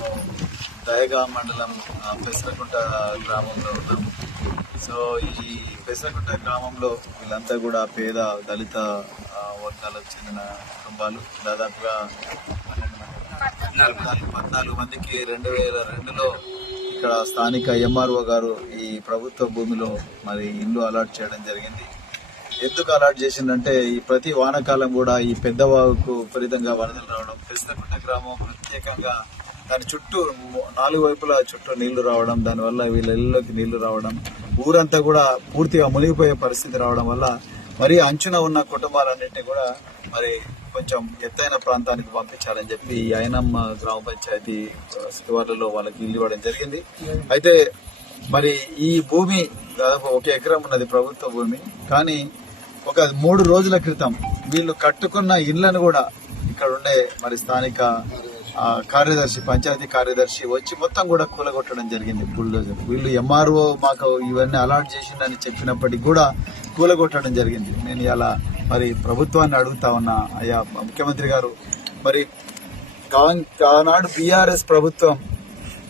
మేము దయగా మండలం పెసరకుంట గ్రామంలో ఉన్నాం. సో ఈ పెసరకుంట గ్రామంలో వీళ్ళంతా కూడా పేద దళిత వర్గాలకు చెందిన కుటుంబాలు. దాదాపుగా 14 మందికి 2002లో ఇక్కడ స్థానిక ఎంఆర్ఓ గారు ఈ ప్రభుత్వ భూమిలో మరి ఇల్లు అలాట్ చేయడం జరిగింది. ఎందుకు అలాట్ చేసిందంటే ఈ ప్రతి వానాకాలం కూడా ఈ పెద్దవాగుకు విపరీతంగా వరదలు రావడం, పెసరకుంట గ్రామం ప్రత్యేకంగా దాని చుట్టూ 4 వైపులా చుట్టూ నీళ్లు రావడం, దానివల్ల వీళ్ళ ఇళ్ళలోకి నీళ్లు రావడం, ఊరంతా కూడా పూర్తిగా మునిగిపోయే పరిస్థితి రావడం వల్ల మరి అంచున ఉన్న కుటుంబాలన్నింటినీ కూడా మరి కొంచెం ఎత్తైన ప్రాంతానికి పంపించాలని చెప్పి ఈ ఐనమ్మ గ్రామ పంచాయతీ శివార్లలో వాళ్ళకి ఇల్లు ఇవ్వడం జరిగింది. అయితే మరి ఈ భూమి దాదాపు 1 ఎకరం ఉన్నది ప్రభుత్వ భూమి. కానీ ఒక 3 రోజుల క్రితం వీళ్ళు కట్టుకున్న ఇళ్లను కూడా ఇక్కడ ఉండే మరి స్థానిక కార్యదర్శి, పంచాయతీ కార్యదర్శి వచ్చి మొత్తం కూడా కూలగొట్టడం జరిగింది బుల్డోజర్. వీళ్ళు ఎంఆర్ఓ మాకు ఇవన్నీ అలాట్ చేసిందని చెప్పినప్పటికీ కూడా కూలగొట్టడం జరిగింది. నేను ఇలా మరి ప్రభుత్వాన్ని అడుగుతా ఉన్నా, అయ్యా ముఖ్యమంత్రి గారు, మరి ఆనాడు బీఆర్ఎస్ ప్రభుత్వం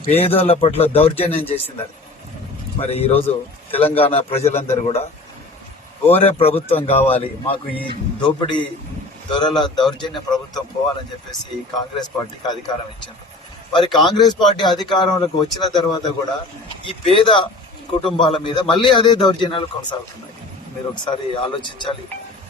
పేదోళ్ల పట్ల దౌర్జన్యం చేసింది. మరి ఈరోజు తెలంగాణ ప్రజలందరూ కూడా ఓరే ప్రభుత్వం కావాలి, మాకు ఈ దోపిడీ దొరల దౌర్జన్య ప్రభుత్వం పోవాలని చెప్పేసి కాంగ్రెస్ పార్టీకి అధికారం ఇచ్చారు. మరి కాంగ్రెస్ పార్టీ అధికారంలోకి వచ్చిన తర్వాత కూడా ఈ పేద కుటుంబాల మీద మళ్ళీ అదే దౌర్జన్యాలు కొనసాగుతున్నాయి. మీరు ఒకసారి ఆలోచించాలి.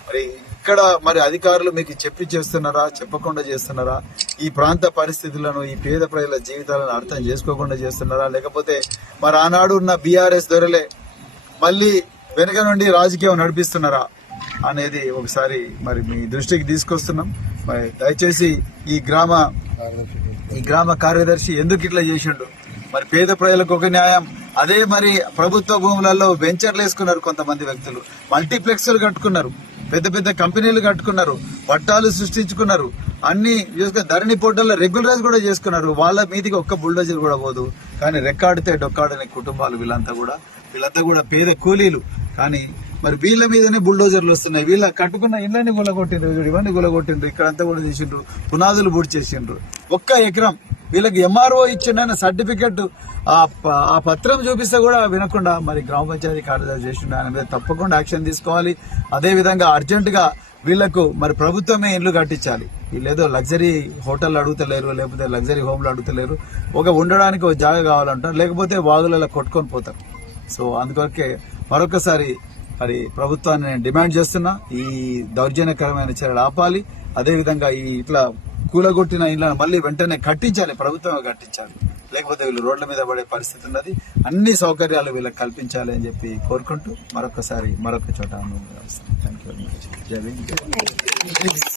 మరి ఇక్కడ మరి అధికారులు మీకు చెప్పి చేస్తున్నారా, చెప్పకుండా చేస్తున్నారా? ఈ ప్రాంత పరిస్థితులను, ఈ పేద ప్రజల జీవితాలను అర్థం చేసుకోకుండా చేస్తున్నారా? లేకపోతే మరి ఆనాడు ఉన్న బీఆర్ఎస్ దొరలే మళ్ళీ వెనుక నుండి రాజకీయం నడిపిస్తున్నారా అనేది ఒకసారి మరి మీ దృష్టికి తీసుకొస్తున్నాం. మరి దయచేసి ఈ గ్రామ కార్యదర్శి ఎందుకు ఇట్లా చేసిండు? మరి పేద ప్రజలకు ఒక న్యాయం, అదే మరి ప్రభుత్వ భూములలో వెంచర్లు వేసుకున్నారు కొంతమంది వ్యక్తులు, మల్టీప్లెక్స్లు కట్టుకున్నారు, పెద్ద పెద్ద కంపెనీలు కట్టుకున్నారు, పట్టాలు సృష్టించుకున్నారు, అన్ని ధరణి పోర్టల్లో రెగ్యులరైజ్ కూడా చేసుకున్నారు. వాళ్ళ మీదికి ఒక్క బుల్డోజర్ కూడా పోదు. కానీ రెక్కాడితే డొక్కాడని కుటుంబాలు వీళ్ళంతా కూడా పేద కూలీలు. కానీ మరి వీళ్ళ మీదనే బుల్డోజర్లు వస్తున్నాయి. వీళ్ళ కట్టుకున్న ఇళ్ళని గులగొట్టిండ్రు, ఇవన్నీ గులగొట్టిండ్రు, ఇక్కడంతా కూడా చేసిండ్రు, పునాదులు బూడి చేసిండ్రు. 1 ఎకరం వీళ్ళకి ఎంఆర్ఓ ఇచ్చిన సర్టిఫికెట్ ఆ పత్రం చూపిస్తే కూడా వినకుండా మరి గ్రామ పంచాయతీ కార్యదర్శి చేసిండు. ఆయన మీద తప్పకుండా యాక్షన్ తీసుకోవాలి. అదే విధంగా అర్జెంట్ గా వీళ్లకు మరి ప్రభుత్వమే ఇల్లు కట్టించాలి. వీళ్ళేదో లగ్జరీ హోటల్ అడుగుతలేరు, లేకపోతే లగ్జరీ హోమ్లు అడుగుతలేరు. ఉండడానికి ఒక జాగా కావాలంటారు, లేకపోతే వాగులలో కొట్టుకొని పోతారు. సో అందుకొరకే మరొకసారి మరి ప్రభుత్వాన్ని నేను డిమాండ్ చేస్తున్నా, ఈ దౌర్జన్యకరమైన చర్యలు ఆపాలి. అదేవిధంగా ఈ ఇట్లా కూలగొట్టిన ఇళ్లను మళ్ళీ వెంటనే కట్టించాలి, ప్రభుత్వమే కట్టించాలి. లేకపోతే వీళ్ళు రోడ్ల మీద పడే పరిస్థితి ఉన్నది. అన్ని సౌకర్యాలు వీళ్ళకి కల్పించాలి అని చెప్పి కోరుకుంటూ మరొక చోట థ్యాంక్ యూ వెరీ మచ్.